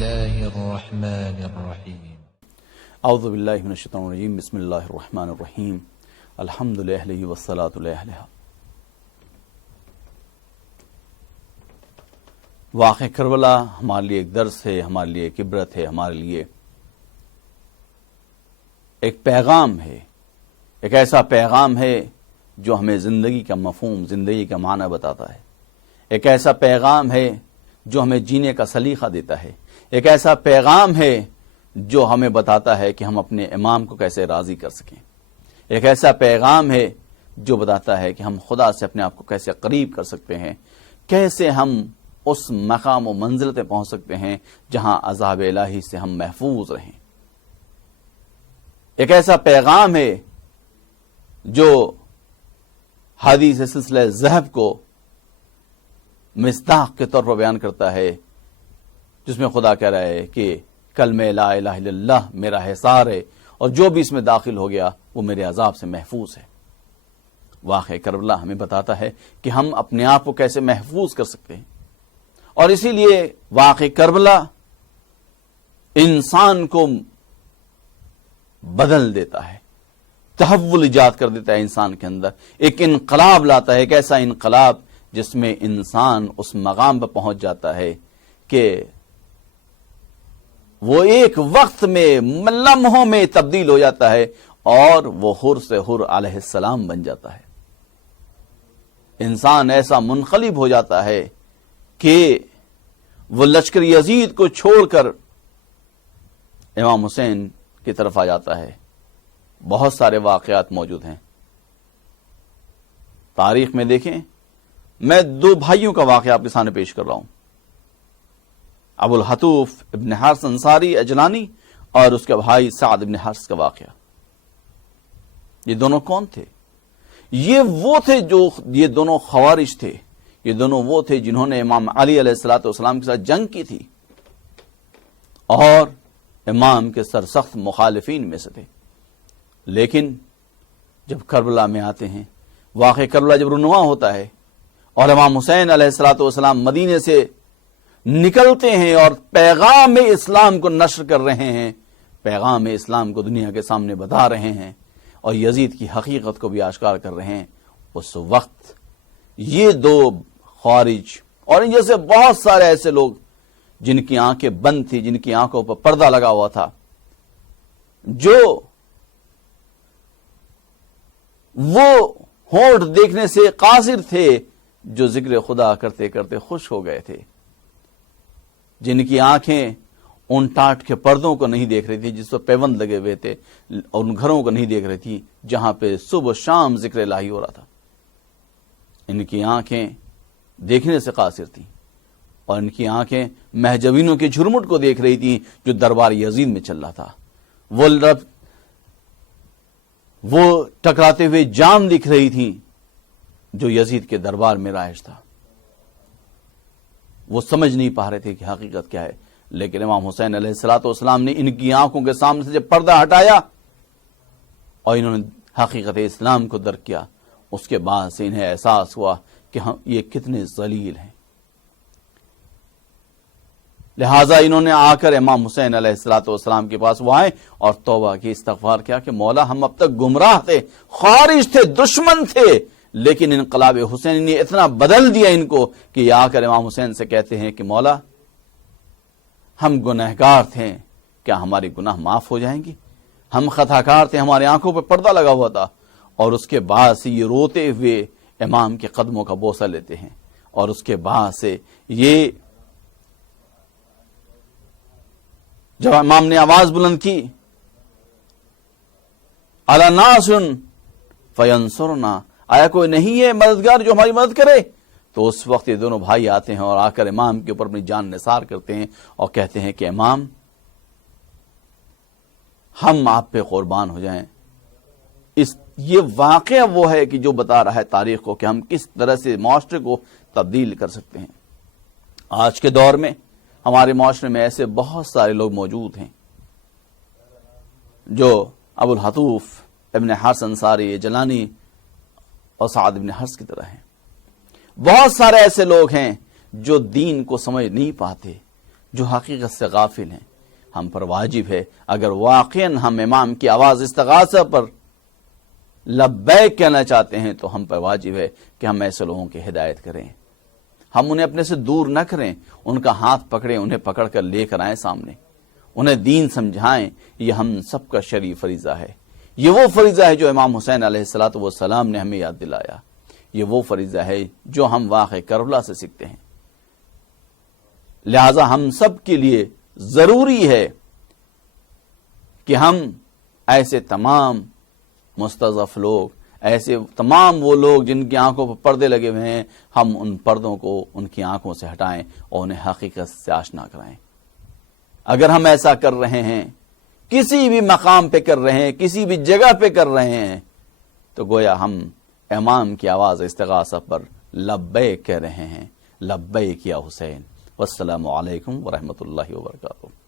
الله الرحمن الرحيم اعوذ باللہ من الشیطان الرجیم بسم اللہ الرحمن الرحیم الحمد للہ والصلاۃ علیہ. واقعہ کربلا ہمارے لیے ایک درس ہے، ہمارے لیے ایک عبرت ہے، ہمارے لیے ایک پیغام ہے، ایک ایسا پیغام ہے جو ہمیں زندگی کا مفہوم، زندگی کا معنی بتاتا ہے. ایک ایسا پیغام ہے جو ہمیں جینے کا سلیقہ دیتا ہے. ایک ایسا پیغام ہے جو ہمیں بتاتا ہے کہ ہم اپنے امام کو کیسے راضی کر سکیں. ایک ایسا پیغام ہے جو بتاتا ہے کہ ہم خدا سے اپنے آپ کو کیسے قریب کر سکتے ہیں، کیسے ہم اس مقام و منزل تک پہنچ سکتے ہیں جہاں عذاب الہی سے ہم محفوظ رہیں. ایک ایسا پیغام ہے جو حدیث سلسلہ ذہب کو مصداق کے طور پر بیان کرتا ہے، جس میں خدا کہہ رہا ہے کہ کلمہ لا الہ الا اللہ میرا حصار ہے اور جو بھی اس میں داخل ہو گیا وہ میرے عذاب سے محفوظ ہے. واقعہ کربلا ہمیں بتاتا ہے کہ ہم اپنے آپ کو کیسے محفوظ کر سکتے ہیں، اور اسی لیے واقعہ کربلا انسان کو بدل دیتا ہے، تحول ایجاد کر دیتا ہے انسان کے اندر. ایک انقلاب لاتا ہے، ایک ایسا انقلاب جس میں انسان اس مقام پر پہنچ جاتا ہے کہ وہ ایک وقت میں لمحوں میں تبدیل ہو جاتا ہے اور وہ حر سے حر علیہ السلام بن جاتا ہے. انسان ایسا منقلب ہو جاتا ہے کہ وہ لشکر یزید کو چھوڑ کر امام حسین کی طرف آ جاتا ہے. بہت سارے واقعات موجود ہیں تاریخ میں. دیکھیں، میں دو بھائیوں کا واقعہ آپ کے سامنے پیش کر رہا ہوں، ابو الحتوف ابن حارث انصاری اجلانی اور اس کے بھائی سعد ابن حارث کا واقعہ. یہ دونوں کون تھے؟ یہ وہ تھے جو یہ دونوں خوارج تھے. یہ دونوں وہ تھے جنہوں نے امام علی علیہ الصلوۃ والسلام کے ساتھ جنگ کی تھی اور امام کے سرسخت مخالفین میں سے تھے. لیکن جب کربلا میں آتے ہیں، واقعہ کربلا جب رونما ہوتا ہے اور امام حسین علیہ الصلوۃ والسلام مدینے سے نکلتے ہیں اور پیغام اسلام کو نشر کر رہے ہیں، پیغام اسلام کو دنیا کے سامنے بتا رہے ہیں اور یزید کی حقیقت کو بھی آشکار کر رہے ہیں، اس وقت یہ دو خوارج اور ان جیسے بہت سارے ایسے لوگ جن کی آنکھیں بند تھی، جن کی آنکھوں پر پردہ لگا ہوا تھا، جو وہ ہونٹ دیکھنے سے قاصر تھے، جو ذکر خدا کرتے کرتے خوش ہو گئے تھے، جن کی آنکھیں ان ٹاٹ کے پردوں کو نہیں دیکھ رہی تھی جس پر پیوند لگے ہوئے تھے، اور ان گھروں کو نہیں دیکھ رہی تھی جہاں پہ صبح شام ذکر الہی ہو رہا تھا. ان کی آنکھیں دیکھنے سے قاصر تھیں اور ان کی آنکھیں مہجبینوں کے جھرمٹ کو دیکھ رہی تھیں جو دربار یزید میں چل رہا تھا. وہ ٹکراتے ہوئے جام دکھ رہی تھیں جو یزید کے دربار میں رائج تھا. وہ سمجھ نہیں پا رہے تھے کہ حقیقت کیا ہے. لیکن امام حسین علیہ الصلوۃ والسلام نے ان کی آنکھوں کے سامنے سے جب پردہ ہٹایا اور انہوں نے حقیقت اسلام کو درک کیا، اس کے بعد سے انہیں احساس ہوا کہ ہم یہ کتنے ذلیل ہیں. لہٰذا انہوں نے آ کر امام حسین علیہ الصلوۃ والسلام کے پاس وہ آئے اور توبہ کی، استغفار کیا کہ مولا ہم اب تک گمراہ تھے، خارج تھے، دشمن تھے، لیکن انقلاب حسین نے اتنا بدل دیا ان کو کہ یہ آ کر امام حسین سے کہتے ہیں کہ مولا ہم گنہگار تھے، کیا ہماری گناہ معاف ہو جائیں گی؟ ہم خطاکار تھے، ہماری آنکھوں پہ پردہ لگا ہوا تھا. اور اس کے بعد سے یہ روتے ہوئے امام کے قدموں کا بوسہ لیتے ہیں اور اس کے بعد سے یہ جب امام نے آواز بلند کی الا ناصر فینصرنا، آیا کوئی نہیں ہے مددگار جو ہماری مدد کرے؟ تو اس وقت یہ دونوں بھائی آتے ہیں اور آ کر امام کے اوپر اپنی جان نثار کرتے ہیں اور کہتے ہیں کہ امام ہم آپ پہ قربان ہو جائیں. یہ واقعہ وہ ہے کہ جو بتا رہا ہے تاریخ کو کہ ہم کس طرح سے معاشرے کو تبدیل کر سکتے ہیں. آج کے دور میں ہمارے معاشرے میں ایسے بہت سارے لوگ موجود ہیں جو ابو الحتوف ابن حارث انصاری جلانی اور سعد ابن حارث کی طرح ہیں. بہت سارے ایسے لوگ ہیں جو دین کو سمجھ نہیں پاتے، جو حقیقت سے غافل ہیں. ہم پر واجب ہے اگر واقعاً ہم امام کی آواز استغاثہ پر لبیک کہنا چاہتے ہیں تو ہم پر واجب ہے کہ ہم ایسے لوگوں کی ہدایت کریں. ہم انہیں اپنے سے دور نہ کریں، ان کا ہاتھ پکڑیں، انہیں پکڑ کر لے کر آئیں سامنے، انہیں دین سمجھائیں. یہ ہم سب کا شرعی فریضہ ہے. یہ وہ فریضہ ہے جو امام حسین علیہ الصلوۃ والسلام نے ہمیں یاد دلایا. یہ وہ فریضہ ہے جو ہم واقع کربلا سے سیکھتے ہیں. لہذا ہم سب کے لیے ضروری ہے کہ ہم ایسے تمام مستضعف لوگ، ایسے تمام وہ لوگ جن کی آنکھوں پر پردے لگے ہوئے ہیں، ہم ان پردوں کو ان کی آنکھوں سے ہٹائیں اور انہیں حقیقت سے آشنا کرائیں. اگر ہم ایسا کر رہے ہیں، کسی بھی مقام پہ کر رہے ہیں، کسی بھی جگہ پہ کر رہے ہیں، تو گویا ہم امام کی آواز استغاثہ پر لبیک کہہ رہے ہیں. لبیک یا حسین. والسلام علیکم ورحمۃ اللہ وبرکاتہ.